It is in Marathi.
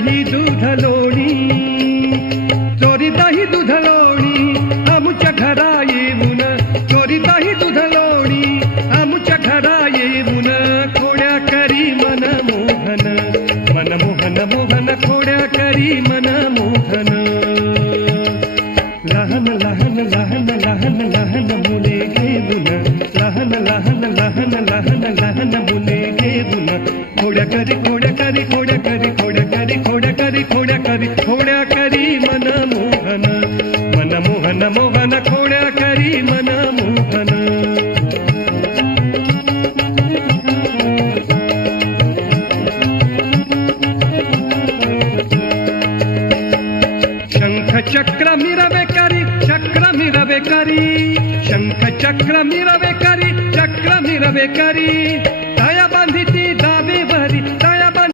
दही दूध लोणी, चोरी दही दूध लोणी आमच्या घरा येऊन, चोरी दही दूध लोणी आमच्या घरा येऊन, खोड्या करी मन मोहन, मन मोहन मोहन खोड्या करी मन मोहन. लहान लहान लहान लहान लहान मुले घेऊन, लहान लहान लहान लहान लहान मुले घेऊन, खोड्या करी खोड्या करी खोड्या करी खोड्या करी खोड्या करी खोड्या करी खोड्या करी मन मोहन, मन मोहन मोहन खोड्या करी मन मोहन. शंख चक्र मिरवे करी, चक्र मिरवे करी, शंख चक्र मिरवे करी, चक्र मिरवे करी,